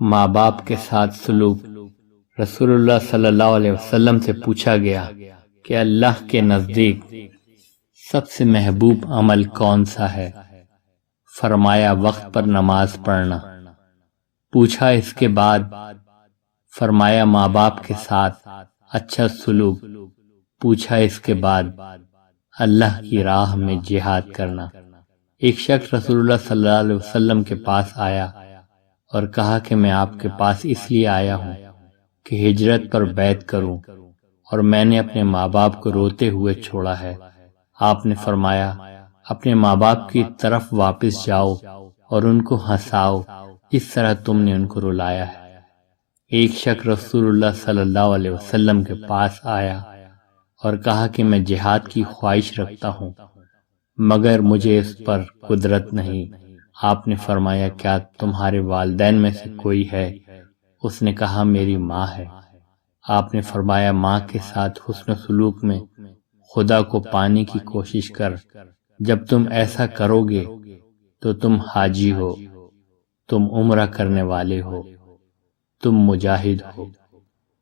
ماں باپ کے ساتھ سلوک۔ رسول اللہ صلی اللہ علیہ وسلم سے پوچھا گیا کہ اللہ کے نزدیک سب سے محبوب عمل کون سا ہے؟ فرمایا وقت پر نماز پڑھنا۔ پوچھا اس کے بعد؟ فرمایا ماں باپ کے ساتھ اچھا سلوک۔ پوچھا اس کے بعد؟ اللہ کی راہ میں جہاد کرنا۔ ایک شخص رسول اللہ صلی اللہ علیہ وسلم کے پاس آیا اور کہا کہ میں آپ کے پاس اس لیے آیا ہوں کہ ہجرت پر بیعت کروں، اور میں نے اپنے ماں باپ کو روتے ہوئے چھوڑا ہے۔ آپ نے فرمایا اپنے ماں باپ کی طرف واپس جاؤ اور ان کو ہنساؤ، اس طرح تم نے ان کو رلایا ہے۔ ایک شخص رسول اللہ صلی اللہ علیہ وسلم کے پاس آیا اور کہا کہ میں جہاد کی خواہش رکھتا ہوں مگر مجھے اس پر قدرت نہیں۔ آپ نے فرمایا کیا تمہارے والدین میں سے کوئی ہے؟ اس نے کہا میری ماں ہے۔ آپ نے فرمایا ماں کے ساتھ حسن سلوک میں خدا کو پانے کی کوشش کر۔ جب تم ایسا کرو گے تو تم حاجی ہو، تم عمرہ کرنے والے ہو، تم مجاہد ہو۔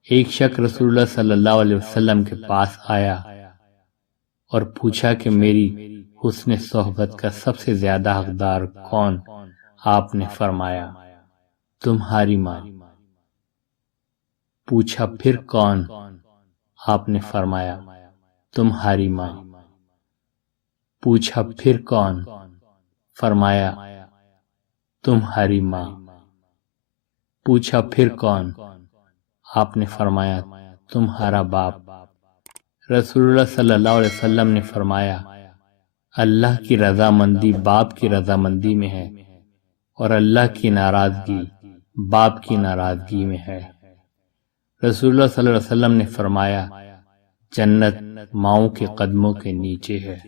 ایک شخص رسول اللہ صلی اللہ علیہ وسلم کے پاس آیا اور پوچھا کہ میری حسن صحبت کا سب سے زیادہ حقدار کون؟ آپ نے فرمایا تمہاری ماں۔ پوچھا پھر کون؟ آپ نے فرمایا تمہاری ماں۔ پوچھا پھر کون؟ فرمایا تمہاری ماں۔ پوچھا پھر کون؟ آپ نے فرمایا تمہارا باپ۔ رسول اللہ صلی اللہ علیہ وسلم نے فرمایا اللہ کی رضامندی باپ کی رضامندی میں ہے اور اللہ کی ناراضگی باپ کی ناراضگی میں ہے۔ رسول اللہ صلی اللہ علیہ وسلم نے فرمایا جنت ماؤں کے قدموں کے نیچے ہے۔